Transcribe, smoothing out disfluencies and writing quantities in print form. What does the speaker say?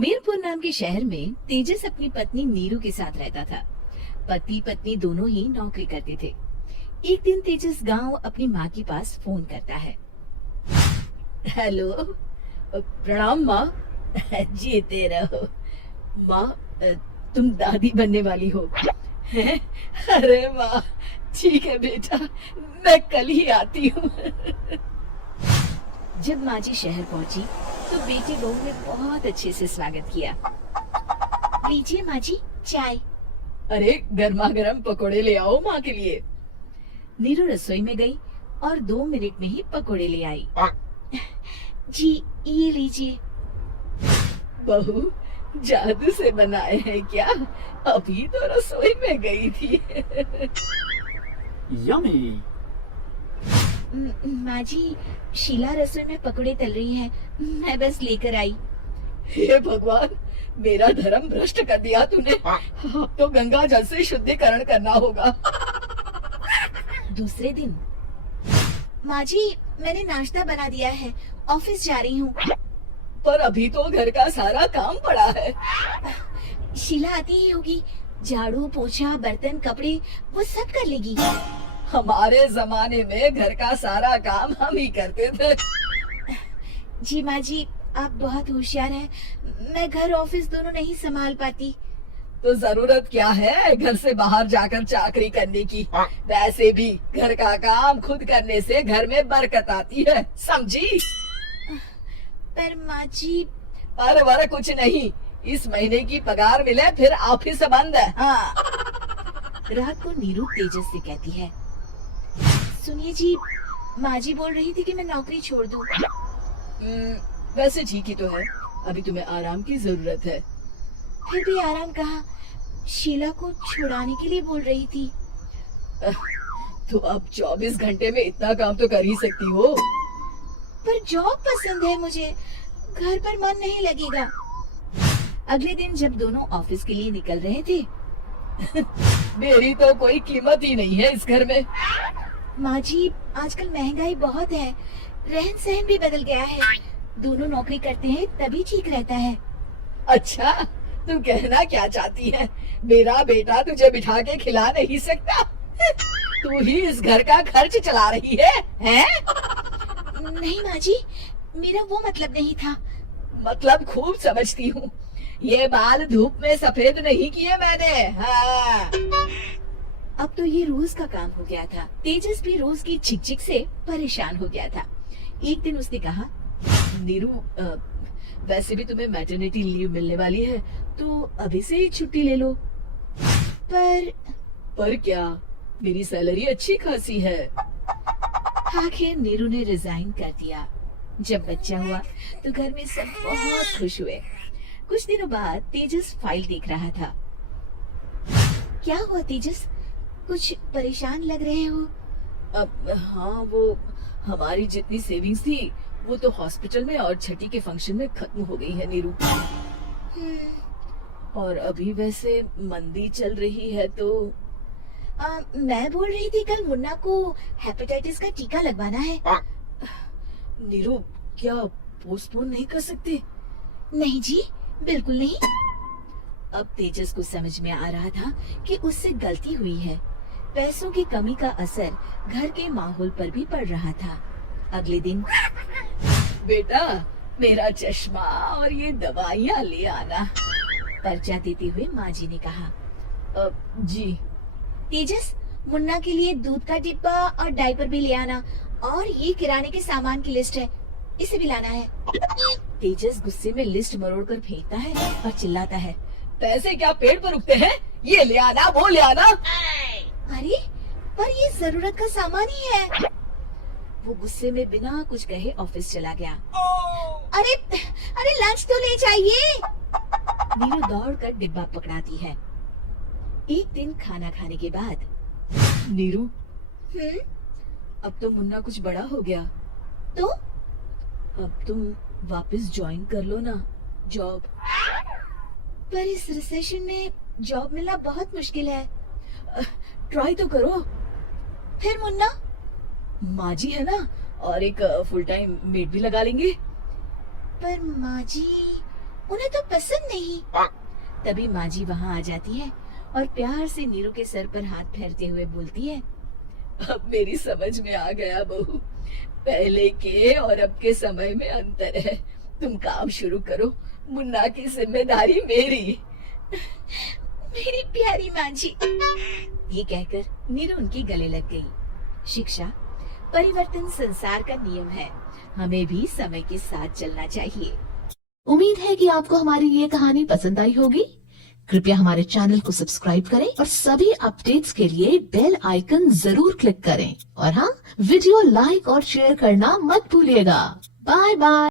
मीरपुर नाम के शहर में तेजस अपनी पत्नी नीरू के साथ रहता था। पति पत्नी दोनों ही नौकरी करते थे। एक दिन तेजस गांव अपनी माँ के पास फोन करता है। हेलो, प्रणाम माँ। जीते रहो माँ। तुम दादी बनने वाली हो हैं? अरे वाह, ठीक है बेटा, मैं कल ही आती हूँ। जब माँ जी शहर पहुंची तो बेटे बहू ने बहुत अच्छे से स्वागत किया। लीजिए माँ जी, चाय। अरे गर्मा गर्म पकोड़े ले आओ माँ के लिए। नीरू रसोई में गई और 2 मिनट में ही पकोड़े ले आई। जी ये लीजिए। बहू जादू से बनाए हैं क्या? अभी तो रसोई में गई थी। Yummy! माँ जी, शीला रसोई में पकोड़े तल रही है, मैं बस लेकर आई। हे भगवान, मेरा धर्म भ्रष्ट कर दिया तूने। अब तो गंगा जल से शुद्धिकरण करना होगा। दूसरे दिन, माँ जी मैंने नाश्ता बना दिया है, ऑफिस जा रही हूँ। पर अभी तो घर का सारा काम पड़ा है। शीला आती ही होगी, झाड़ू पोछा बर्तन कपड़े वो सब कर लेगी। हमारे जमाने में घर का सारा काम हम ही करते थे। जी माँ जी, आप बहुत होशियार हैं, मैं घर ऑफिस दोनों नहीं संभाल पाती। तो जरूरत क्या है घर से बाहर जाकर चाकरी करने की? वैसे भी घर का काम खुद करने से घर में बरकत आती है, समझी? पर माँ जी। पर वर कुछ नहीं, इस महीने की पगार मिले फिर ऑफिस बंद है। हाँ। रात को नीरू तेजस से कहती है, सुनिए जी, माँ जी बोल रही थी कि मैं नौकरी छोड़ दूं। वैसे ठीक ही तो है, अभी तुम्हें आराम की जरूरत है। फिर भी आराम कहाँ, शीला को छुड़ाने के लिए बोल रही थी। तो अब 24 घंटे में इतना काम तो कर ही सकती हो। पर जॉब पसंद है मुझे, घर पर मन नहीं लगेगा। अगले दिन जब दोनों ऑफिस के लिए निकल रहे थे, मेरी तो कोई कीमत ही नहीं है इस घर में। माँ जी, आजकल महंगाई बहुत है, रहन सहन भी बदल गया है, दोनों नौकरी करते हैं तभी ठीक रहता है। अच्छा, तू कहना क्या चाहती है? मेरा बेटा तुझे बिठा के खिला नहीं सकता? तू ही इस घर का खर्च चला रही है, हैं? नहीं माँ जी, मेरा वो मतलब नहीं था। मतलब खूब समझती हूँ, ये बाल धूप में सफेद नहीं किए मैंने। हाँ। अब तो ये रोज का काम हो गया था। तेजस भी रोज की झिकझिक से परेशान हो गया था। एक दिन उसने कहा, नीरू, वैसे भी तुम्हें मैटरनिटी लीव मिलने वाली है, तो अभी से ही छुट्टी ले लो। पर क्या, मेरी सैलरी अच्छी खासी है। आखिर नीरू ने रिजाइन कर दिया। जब बच्चा हुआ तो घर में सब बहुत खुश हुए। कुछ दिनों बाद तेजस फाइल देख रहा था। क्या हुआ तेजस, कुछ परेशान लग रहे हो? अब हाँ, वो हमारी जितनी सेविंग्स थी वो तो हॉस्पिटल में और छठी के फंक्शन में खत्म हो गई है नीरू। और अभी वैसे मंदी चल रही है तो मैं बोल रही थी कल मुन्ना को हेपेटाइटिस का टीका लगवाना है। नीरू, क्या पोस्टपोन नहीं कर सकते? नहीं जी, बिल्कुल नहीं। अब तेजस को समझ में आ रहा था कि उससे गलती हुई है। पैसों की कमी का असर घर के माहौल पर भी पड़ रहा था। अगले दिन, बेटा मेरा चश्मा और ये दवाइयाँ ले आना, पर्चा देते हुए माँ जी ने कहा। जी। तेजस, मुन्ना के लिए दूध का डिब्बा और डायपर भी ले आना, और ये किराने के सामान की लिस्ट है, इसे भी लाना है। तेजस गुस्से में लिस्ट मरोड़कर फेंकता है और चिल्लाता है, पैसे क्या पेड़ पर उगते हैं? ये ले आना, वो ले आना। अरे पर ये जरूरत का सामान ही है। वो गुस्से में बिना कुछ कहे ऑफिस चला गया। अरे अरे लंच तो ले जाइए। नीरू दौड़कर डिब्बा पकड़ाती है। एक दिन खाना खाने के बाद, नीरू, अब तो मुन्ना कुछ बड़ा हो गया, तो अब तुम वापस ज्वाइन कर लो ना जॉब। पर इस रिसेशन में जॉब मिलना बहुत मुश्किल है। ट्राई तो करो। फिर मुन्ना? माँ जी है ना, और एक फुल टाइम मेड भी लगा लेंगे। पर माँ जी, उन्हें तो पसंद नहीं। तभी माँ जी वहाँ आ जाती है और प्यार से नीरू के सर पर हाथ फेरते हुए बोलती है, अब मेरी समझ में आ गया बहू, पहले के और अब के समय में अंतर है। तुम काम शुरू करो, मुन्ना की जिम्मेदारी मेरी। मेरी प्यारी माँ जी। ये कहकर नीरू उनके गले लग गई। शिक्षा, परिवर्तन संसार का नियम है, हमें भी समय के साथ चलना चाहिए। उम्मीद है कि आपको हमारी ये कहानी पसंद आई होगी। कृपया हमारे चैनल को सब्सक्राइब करें और सभी अपडेट्स के लिए बेल आइकन जरूर क्लिक करें। और हाँ, वीडियो लाइक और शेयर करना मत भूलिएगा। Bye bye.